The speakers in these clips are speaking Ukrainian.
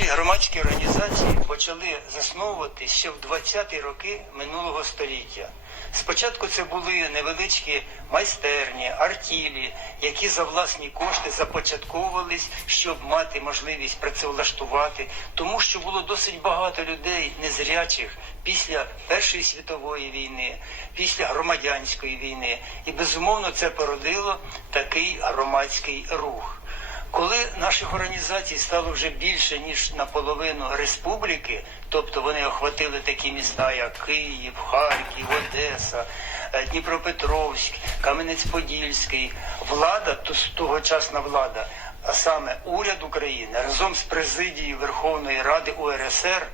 Наші громадські організації почали засновувати ще в 20-ті роки минулого століття. Спочатку це були невеличкі майстерні, артілі, які за власні кошти започатковувались, щоб мати можливість працевлаштувати, тому що було досить багато людей незрячих після Першої світової війни, після громадянської війни. І безумовно це породило такий громадський рух. Коли наших організацій стало вже більше ніж наполовину республіки, тобто вони охватили такі міста, як Київ, Харків, Одеса, е, Дніпропетровськ, Кам'янець-Подільський, влада, тогочасна влада, а саме уряд України разом з президією Верховної Ради УРСР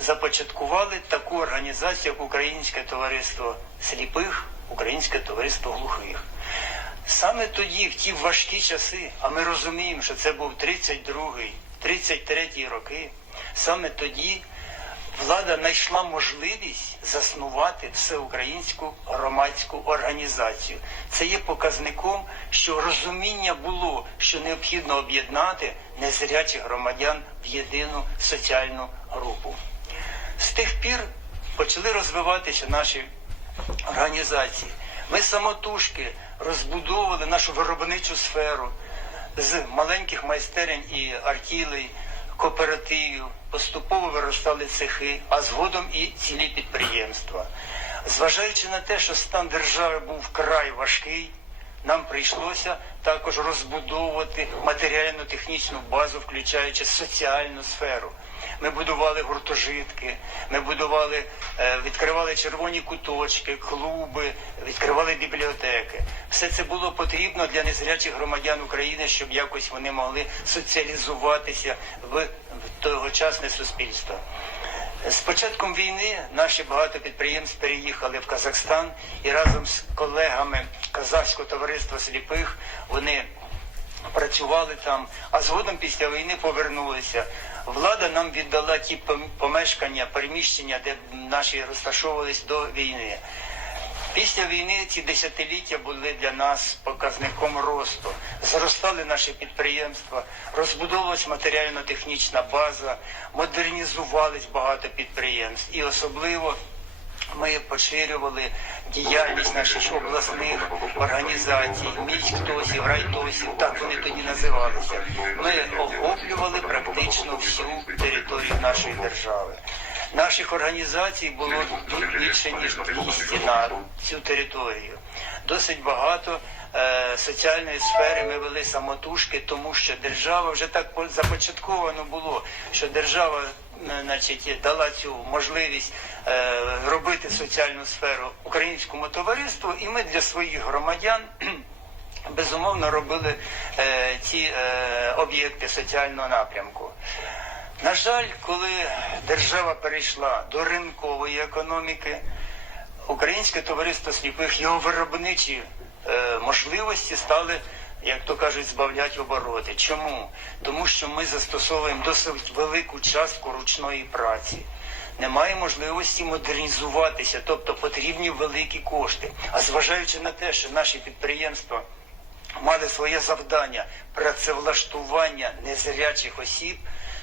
започаткували таку організацію, як Українське товариство сліпих, Українське товариство глухих. Саме тоді, в ті важкі часи, а ми розуміємо, що це був 32-й, 33-й роки, саме тоді влада знайшла можливість заснувати всеукраїнську громадську організацію. Це є показником, що розуміння було, що необхідно об'єднати незрячих громадян в єдину соціальну групу. З тих пір почали розвиватися наші організації. Ми самотужки розбудовували нашу виробничу сферу з маленьких майстерень і артілей, кооперативів, поступово виростали цехи, а згодом і цілі підприємства. Зважаючи на те, що стан держави був вкрай важкий, нам прийшлося також розбудовувати матеріально-технічну базу, включаючи соціальну сферу. Ми будували гуртожитки, ми будували, е, відкривали червоні куточки, клуби, відкривали бібліотеки. Все це було потрібно для незрячих громадян України, щоб якось вони могли соціалізуватися в тогочасне суспільство. З початком війни наші багато підприємств переїхали в Казахстан і разом з колегами Казахського товариства сліпих вони працювали там, а згодом після війни повернулися. Влада нам віддала ті помешкання, переміщення, де наші розташовувались до війни. Після війни ці десятиліття були для нас показником росту. Зростали наші підприємства, розбудовувалась матеріально-технічна база, модернізувались багато підприємств. І особливо ми поширювали діяльність наших обласних організацій, міськтосів, райтосів, так вони тоді називалися. Ми охоплювали практично всю територію нашої держави. Наших організацій було більше ніж 200 на цю територію. Досить багато е, соціальної сфери ми вели самотужки, тому що держава вже так по- започатковано було, що держава е, значить, дала цю можливість е, робити соціальну сферу українському товариству, і ми для своїх громадян безумовно робили е, ці е, об'єкти соціального напрямку. На жаль, коли держава перейшла до ринкової економіки, Українське товариство сліпих, його виробничі е, можливості стали, як то кажуть, збавляти обороти. Чому? Тому що ми застосовуємо досить велику частку ручної праці. Немає можливості модернізуватися, тобто потрібні великі кошти. А зважаючи на те, що наші підприємства мали своє завдання працевлаштування незрячих осіб,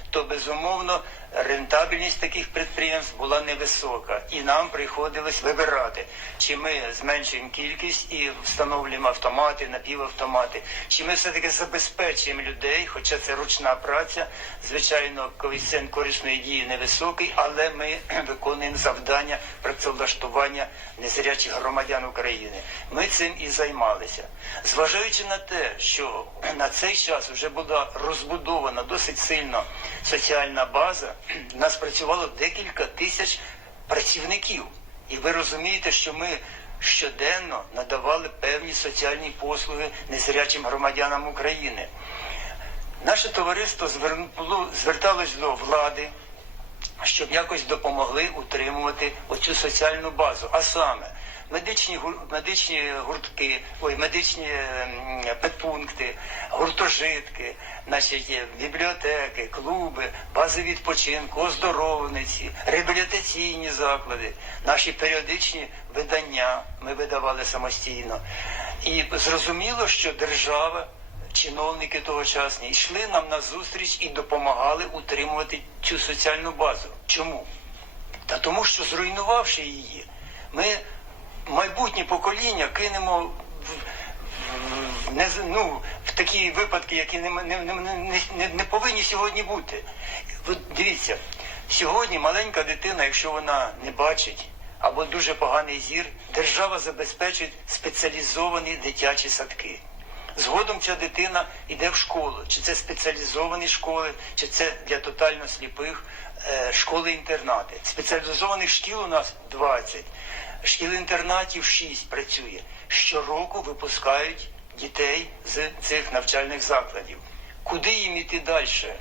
то безумовно рентабельність таких підприємств була невисока, і нам приходилось вибирати, чи ми зменшуємо кількість і встановлюємо автомати, напівавтомати, чи ми все-таки забезпечуємо людей, хоча це ручна праця, звичайно, коефіцієнт корисної дії невисокий, але ми виконуємо завдання працевлаштування незрячих громадян України. Ми цим і займалися. Зважаючи на те, що на цей час вже була розбудована досить сильно соціальна база, у нас працювало декілька тисяч працівників. І ви розумієте, що ми щоденно надавали певні соціальні послуги незрячим громадянам України. Наше товариство зверталось до влади, щоб якось допомогли утримувати оцю соціальну базу. А саме медичні медичні гуртки, ой, медичні ем, педпункти, гуртожитки, значить, бібліотеки, клуби, бази відпочинку, оздоровниці, реабілітаційні заклади, наші періодичні видання ми видавали самостійно. І зрозуміло, що держава чиновники тогочасні йшли нам на зустріч і допомагали утримувати цю соціальну базу. Чому? Та тому, що зруйнувавши її, ми майбутнє покоління кинемо в, не, ну, в такі випадки, які не, не, не, не, не, повинні сьогодні бути. От дивіться, сьогодні маленька дитина, якщо вона не бачить або дуже поганий зір, держава забезпечить спеціалізовані дитячі садки. Згодом ця дитина йде в школу, чи це спеціалізовані школи, чи це для тотально сліпих е, школи-інтернати. Спеціалізованих шкіл у нас 20, шкіл-інтернатів 6 працює. Щороку випускають дітей з цих навчальних закладів. Куди їм іти далі?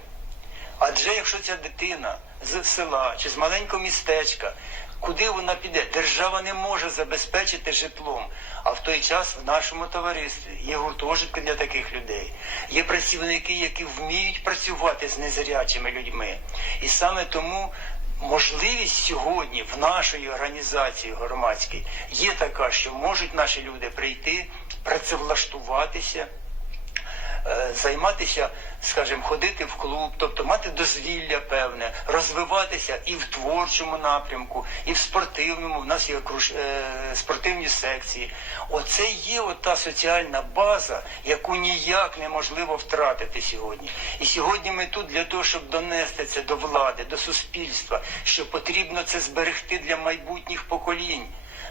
Адже якщо ця дитина з села чи з маленького містечка, куди вона піде? Держава не може забезпечити житлом. А в той час в нашому товаристві є гуртожитки для таких людей. Є працівники, які вміють працювати з незрячими людьми. І саме тому можливість сьогодні в нашій організації громадській є така, що можуть наші люди прийти, працевлаштуватися займатися, скажімо, ходити в клуб, тобто мати дозвілля певне, розвиватися і в творчому напрямку, і в спортивному. У нас є е, спортивні секції. Оце є ота соціальна база, яку ніяк неможливо втратити сьогодні. І сьогодні ми тут для того, щоб донести це до влади, до суспільства, що потрібно це зберегти для майбутніх поколінь.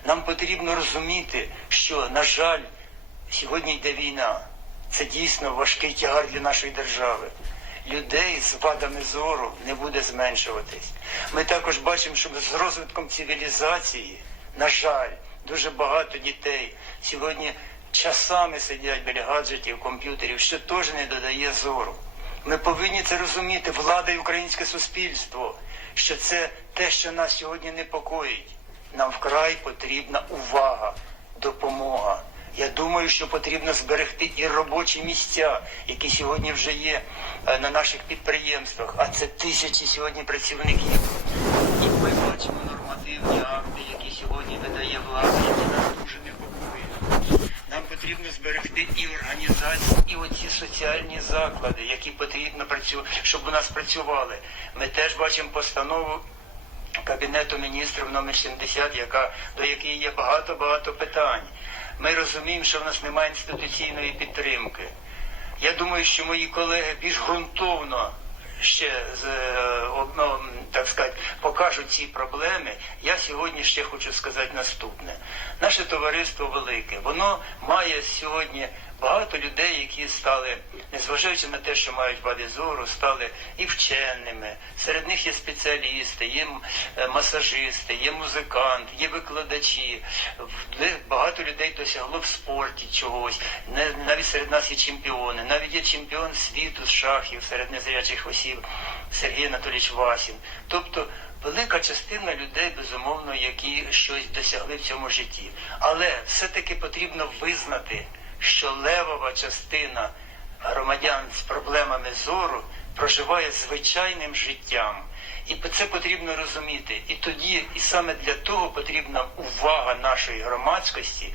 Нам потрібно розуміти, що, на жаль, сьогодні йде війна. Це дійсно важкий тягар для нашої держави. Людей з вадами зору не буде зменшуватись. Ми також бачимо, що з розвитком цивілізації, на жаль, дуже багато дітей сьогодні часами сидять біля гаджетів, комп'ютерів, що теж не додає зору. Ми повинні це розуміти, влада і українське суспільство, що це те, що нас сьогодні непокоїть. Нам вкрай потрібна увага, допомога. Я думаю, що потрібно зберегти і робочі місця, які сьогодні вже є е, на наших підприємствах, а це тисячі сьогодні працівників. І ми бачимо нормативні акти, які сьогодні видає влада, які нас дуже непокоїть. Нам потрібно зберегти і організації, і оці соціальні заклади, які потрібно працювати, щоб у нас працювали. Ми теж бачимо постанову Кабінету міністрів номер 70, яка, до якої є багато-багато питань. Ми розуміємо, що в нас немає інституційної підтримки. Я думаю, що мої колеги більш ґрунтовно ще з, е, ну, так сказати, покажуть ці проблеми. Я сьогодні ще хочу сказати наступне. Наше товариство велике, воно має сьогодні багато людей, які стали, незважаючи на те, що мають вади зору, стали і вченими. Серед них є спеціалісти, є е, масажисти, є музиканти, є викладачі. Багато людей досягло в спорті чогось. Навіть серед нас є чемпіони. Навіть є чемпіон світу з шахів серед незрячих осіб Сергій Анатолійович Васін. Тобто велика частина людей, безумовно, які щось досягли в цьому житті. Але все-таки потрібно визнати, що левова частина громадян з проблемами зору проживає звичайним життям. І це потрібно розуміти. І тоді, і саме для того потрібна увага нашої громадськості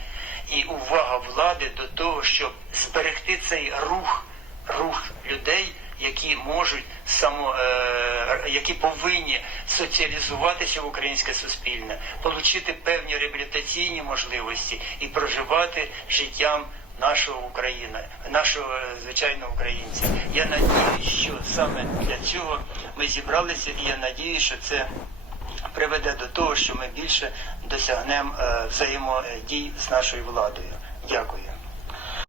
і увага влади до того, щоб зберегти цей рух, рух людей, які можуть само, е, які повинні соціалізуватися в українське суспільне, отримати певні реабілітаційні можливості і проживати життям нашого України, нашого звичайного українця. Я надіюсь, що саме для цього ми зібралися, і я надіюсь, що це приведе до того, що ми більше досягнемо е, взаємодій з нашою владою. Дякую.